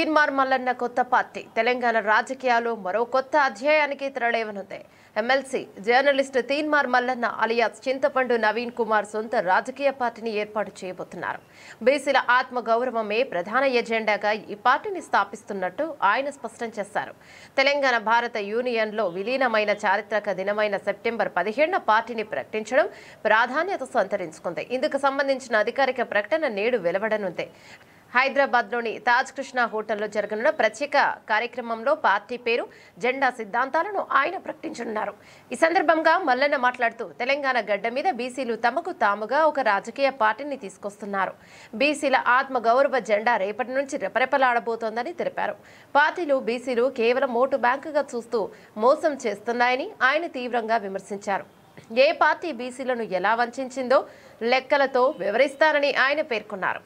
తీన్మార్ మల్లన్న కొత్త పార్టీ తెలంగాణ రాజకీయాల్లో మరో కొత్త అధ్యాయానికి తెరలేవనుంది. MLC journalist Teenmar Mallanna alias Chinthapandu Naveen Kumar సొంత రాజకీయ పార్టీని ఏర్పాటు చేయబోతున్నారు. బీసీల ఆత్మ గౌరవమే ప్రధాన ఎజెండాగా ఈ పార్టీని స్థాపిస్తున్నట్టు ఆయన స్పష్టం చేశారు. తెలంగాణ భారత యూనియన్లో విలీనమైన చారిత్రక దినమైన సెప్టెంబర్ 17న పార్టీని ప్రకటించడం ప్రాధాన్యత సంతరించుకుంది. ఇందుకు సంబంధించిన అధికారిక ప్రకటన నేడు వెలువడనుంది. హైదరాబాద్లోని తాజ్ కృష్ణ హోటల్లో జరగనున్న ప్రత్యేక కార్యక్రమంలో పార్టీ పేరు, జెండా సిద్ధాంతాలను ఆయన ప్రకటించనున్నారు. ఈ సందర్భంగా మల్లన్న మాట్లాడుతూ తెలంగాణ గడ్డ మీద బీసీలు తమకు తాముగా ఒక రాజకీయ పార్టీని తీసుకొస్తున్నారు. బీసీల ఆత్మ గౌరవ జెండా రేపటి నుంచి రెపరెపలాడబోతోందని తెలిపారు. పార్టీలు బీసీలు కేవలం ఓటు బ్యాంకుగా చూస్తూ మోసం చేస్తున్నాయని ఆయన తీవ్రంగా విమర్శించారు. ఏ పార్టీ బీసీలను ఎలా వంచిందో లెక్కలతో వివరిస్తారని ఆయన పేర్కొన్నారు.